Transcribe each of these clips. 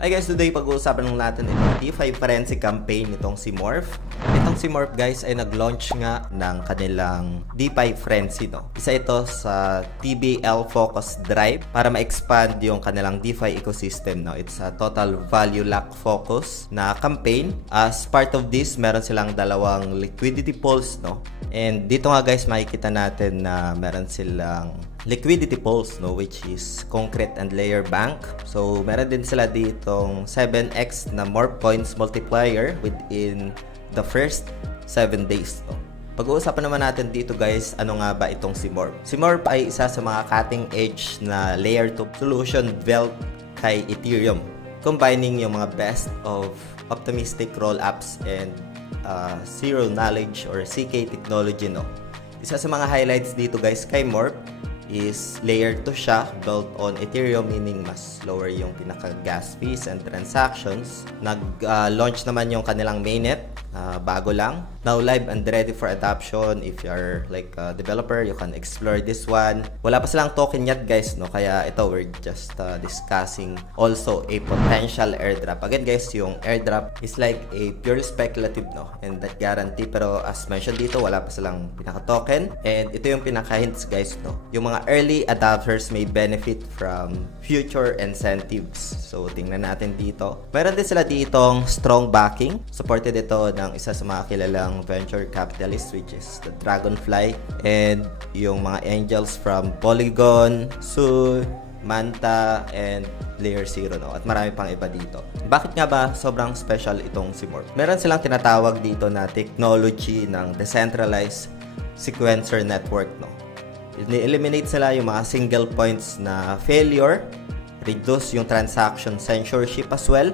Hi guys, today pag-uusapan natin itong DeFi Frenzy campaign nitong si Morph. Itong si Morph guys ay nag-launch nga ng kanilang DeFi Frenzy, no? Isa ito sa TVL Focus Drive para ma-expand yung kanilang DeFi ecosystem, no? It's a total value lock focus na campaign. As part of this, meron silang dalawang liquidity pools, no? And dito nga guys, makikita natin na meron silang liquidity pools, no, which is Concrete and Layer Bank. So meron din sila ditong 7x na Morph points multiplier within the first 7 days, no. Pag-uusapan naman natin dito guys, ano nga ba itong si Morph? Si Morph ay isa sa mga cutting edge na layer 2 solution built kay Ethereum, combining yung mga best of optimistic rollups and zero knowledge or CK technology, no. Isa sa mga highlights dito guys kay Morph is layer 2 siya, built on Ethereum, meaning mas lower yung pinaka-gas fees and transactions. Nag-launch naman yung kanilang mainnet, bago lang. Now live and ready for adoption. If you're like a developer, you can explore this one. Wala pa silang token yet guys, no? Kaya ito, we're just discussing also a potential airdrop. Again guys, yung airdrop is like a pure speculative, no? And that guarantee, pero as mentioned dito, wala pa silang pinaka-token. And ito yung pinaka-hints guys, no? Yung mga early adopters may benefit from future incentives. So tingnan natin dito. Meron din sila ditong strong backing. Supported ito ng isa sa mga kilalang venture capitalist, which is the Dragonfly, and yung mga angels from Polygon, Su, Manta, and Layer 0, no? At marami pang iba dito. Bakit nga ba sobrang special itong si Morph? Meron silang tinatawag dito na technology ng decentralized sequencer network, no? Ni-eliminate sila yung mga single points na failure, reduce yung transaction censorship as well,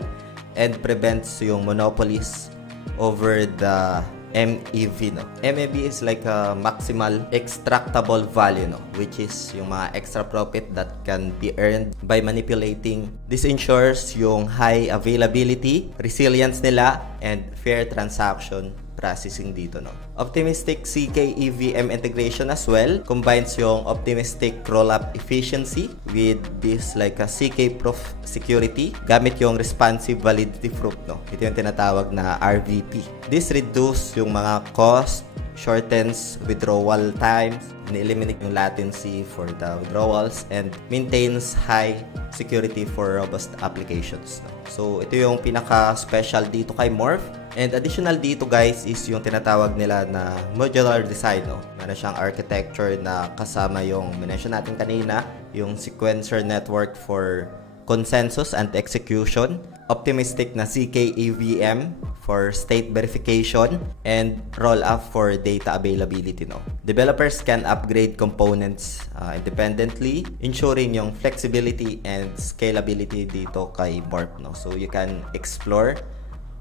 and prevents yung monopolies over the MEV, no? MEV is like a maximal extractable value, no? Which is yung mga extra profit that can be earned by manipulating. This ensures yung high availability, resilience nila, and fair transaction processing dito, no? Optimistic CK EVM integration as well combines yung optimistic rollup efficiency with this like a CK proof security gamit yung responsive validity proof, no? Ito yung tinatawag na RVP. This reduce yung mga cost, shortens withdrawal times, ni-eliminate yung latency for the withdrawals, and maintains high security for robust applications, no? So ito yung pinaka-special dito kay Morph. And additional dito guys is yung tinatawag nila na modular design, no? Meron siyang architecture na kasama yung mention natin kanina, yung sequencer network for consensus and execution, optimistic na CK EVM for state verification, and roll-up for data availability, no? Developers can upgrade components independently, ensuring yung flexibility and scalability dito kay Morph, no? So you can explore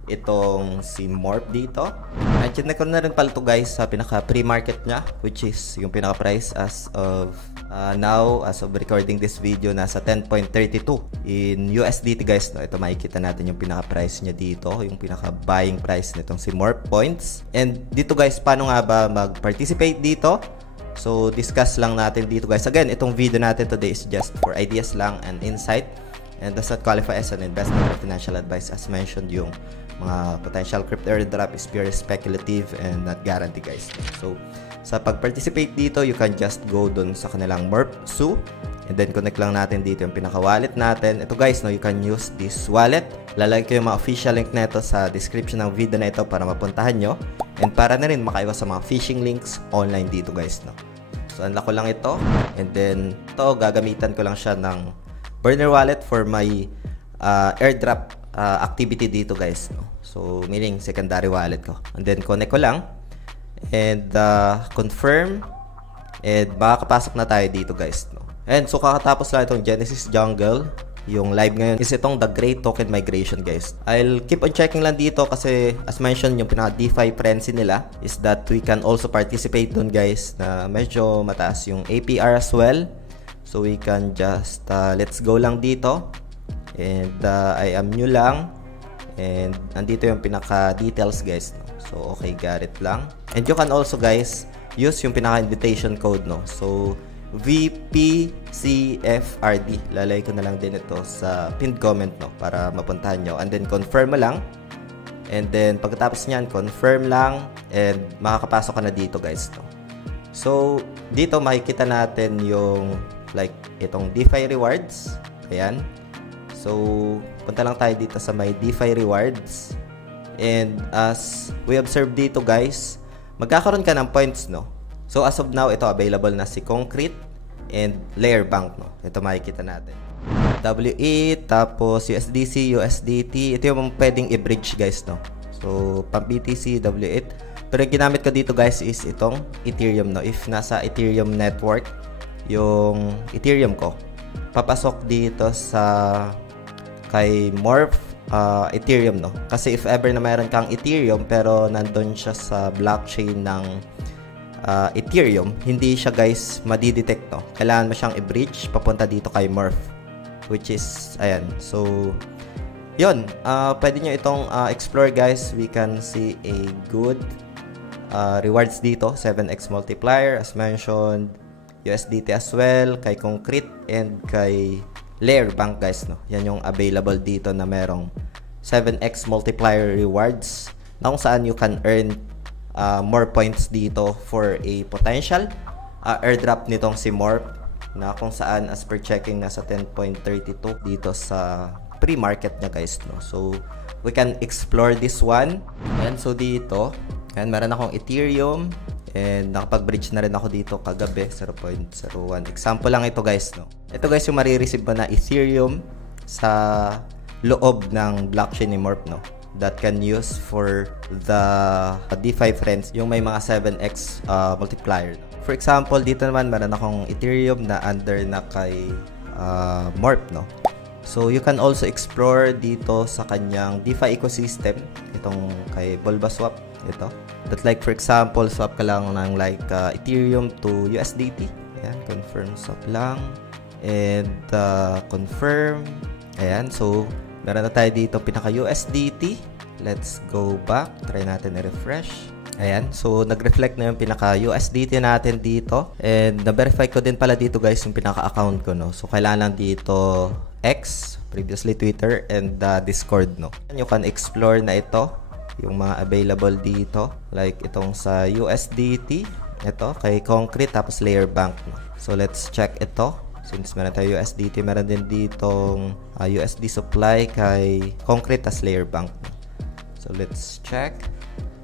itong si Morph dito. At check ko na rin pala ito guys sa pinaka pre-market nya, which is yung pinaka price as of now, as of recording this video, nasa 10.32 in USDT guys, no? Ito makikita natin yung pinaka price nya dito, yung pinaka buying price nitong si Morph points. And dito guys, paano nga ba mag-participate dito? So discuss lang natin dito guys. Again, itong video natin today is just for ideas lang and insight, and does not qualify as an investment or financial advice. As mentioned, yung mga potential crypto airdrop is pure speculative and not guarantee guys. So sa pag-participate dito, you can just go dun sa kanilang Morph Su, and then connect lang natin dito yung pinaka-wallet natin. Ito guys, no, you can use this wallet. Lalagay ko yung mga official link na ito sa description ng video na ito para mapuntahan nyo, and para na rin makaiwas sa mga phishing links online dito guys, no. So unlock ko lang ito, and then ito gagamitan ko lang siya ng burner wallet for my airdrop activity dito guys, no? So meaning secondary wallet ko, and then connect ko lang and confirm, and makakapasok na tayo dito guys, no? And so kakatapos lang itong Genesis Jungle. Yung live ngayon is itong The Great Token Migration guys. I'll keep on checking lang dito kasi as mentioned, yung pinaka DeFi frenzy nila is that we can also participate dun guys, na medyo mataas yung APR as well. So we can just let's go lang dito, and I am new lang, and andito yung pinaka details guys, no? So okay, got it lang. And you can also guys use yung pinaka invitation code, no? So VPCFRD. Lalagay ko na lang din ito sa pinned comment, no, para mapuntahan nyo. And then confirm mo lang. And then pagkatapos niyan, confirm lang and makakapasok ka na dito, guys, no. So dito makikita natin yung like itong DeFi rewards. Ayan. So punta lang tayo dito sa may DeFi rewards. And as we observe dito, guys, magkakaroon ka ng points, no. So as of now, ito available na si Concrete and Layer Bank, no. Ito makikita natin. W8, tapos USDC, USDT. Ito yung pwedeng i-bridge, guys, no. So pang BTC, W8. Pero yung ginamit ko dito, guys, is itong Ethereum, no. If nasa Ethereum network yung Ethereum ko, papasok dito sa kay Morph Ethereum, no. Kasi if ever na mayroon kang Ethereum pero nandun siya sa blockchain ng Ethereum, hindi siya, guys, madidetect, no. Kailangan mo siyang i-bridge papunta dito kay Morph, which is ayan. So yun, pwede nyo itong explore, guys. We can see a good rewards dito, 7x multiplier as mentioned, USDT as well, kay Concrete and kay Layer Bank, guys, no. Yan yung available dito na merong 7x multiplier rewards na kung saan you can earn more points dito for a potential airdrop nitong si Morph, na kung saan as per checking nasa 10.32 dito sa pre-market niya, guys, no. So we can explore this one. And so dito, and meron akong Ethereum and nakapag-bridge na rin ako dito kagabi, 0.01. Example lang ito, guys, no. Ito, guys, yung marireceive mo na Ethereum sa loob ng blockchain ni Morph, no, that can use for the DeFi friends, yung may mga 7x multiplier, no. For example, dito naman meron akong Ethereum na under na kay Morph, no. So you can also explore dito sa kanyang DeFi ecosystem, itong kay Bulbaswap, ito. That like for example, swap ka lang ng like Ethereum to USDT. Ayan, confirm swap lang. And confirm. Ayan, so meron na tayo dito pinaka USDT. Let's go back. Try natin i-refresh. Ayan, so nag-reflect na yung pinaka USDT natin dito. And na-verify ko din pala dito, guys, yung pinaka-account ko, no. So kailangan lang dito X, previously Twitter, and Discord, no. You can explore na ito, yung mga available dito, like itong sa USDT, ito kay Concrete, tapos Layer Bank, no. So let's check ito. Since meron tayo USDT, meron din ditong USD supply kay Concrete as Layer Bank, no. So let's check.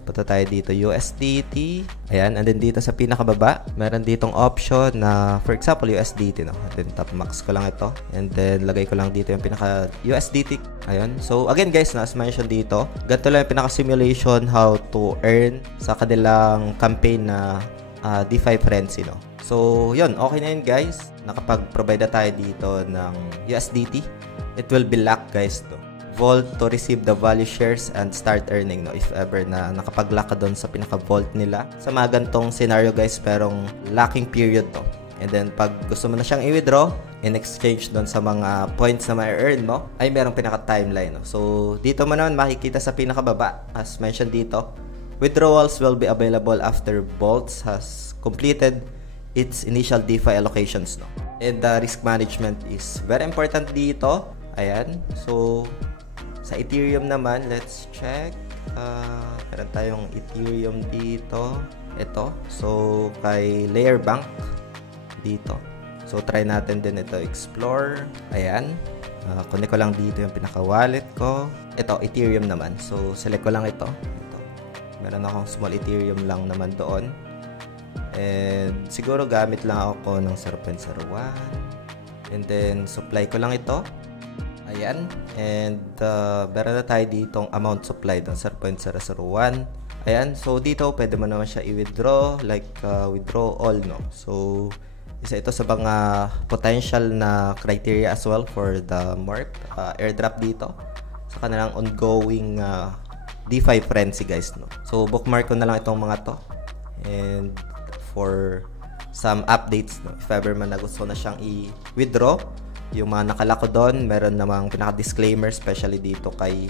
Punta tayo dito, USDT. Ayan, and then dito sa pinakababa, meron ditong option na, for example, USDT, no. And then top max ko lang ito. And then lagay ko lang dito yung pinaka USDT. Ayan. So again, guys, na as mentioned dito, ganito lang yung pinaka simulation how to earn sa kanilang campaign na DeFi Frenzy, no. So yun, okay na yun, guys. Nakapag-provide na tayo dito ng USDT. It will be locked, guys, to vault to receive the value shares and start earning, no, if ever na nakapag-lock ka doon sa pinaka-vault nila. Sa mga gantong scenario, guys, perong locking period to. And then pag gusto mo na siyang i-withdraw in exchange doon sa mga points na ma-earn mo, ay merong pinaka-timeline, no. So dito mo naman makikita sa pinakababa, as mentioned dito, withdrawals will be available after vaults has completed its initial DeFi allocations, no. And the risk management is very important dito. Ayan, so sa Ethereum naman, let's check. Meron tayong Ethereum dito. Ito. So, kay Layer Bank dito. So, try natin din ito. Explore. Ayan. Connect ko lang dito yung pinaka-wallet ko. Ito, Ethereum naman. So, select ko lang ito. Meron akong small Ethereum lang naman doon. And, siguro gamit lang ako ng 0.01. And then, supply ko lang ito. Ayan, and meron na tayo ditong amount supply doon, 0.001. Ayan, so dito pwede mo naman siya i-withdraw, like withdraw all, no. So isa ito sa mga potential na criteria as well for the Morph airdrop dito sa kanilang ongoing DeFi Frenzy, guys, no. So bookmark ko na lang itong mga to, and for some updates, no, if ever man na gusto na siyang i-withdraw yung mga nakalako doon, meron namang pinaka-disclaimer, especially dito kay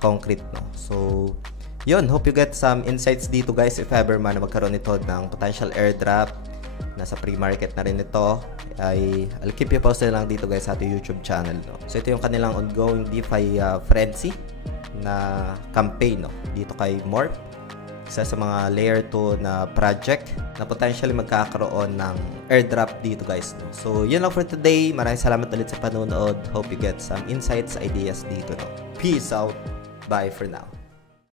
Concrete, no. So yun, hope you get some insights dito, guys, if ever man na magkaroon ito ng potential airdrop nasa pre-market na rin ito, ay I'll keep you posted lang dito guys sa ating YouTube channel, no? So ito yung kanilang ongoing DeFi Frenzy na campaign, no? Dito kay Morph, isa sa mga layer 2 na project na potentially magkakaroon ng airdrop dito guys, no? So yun lang for today. Maraming salamat ulit sa panonood. Hope you get some insights, ideas dito, no? Peace out. Bye for now.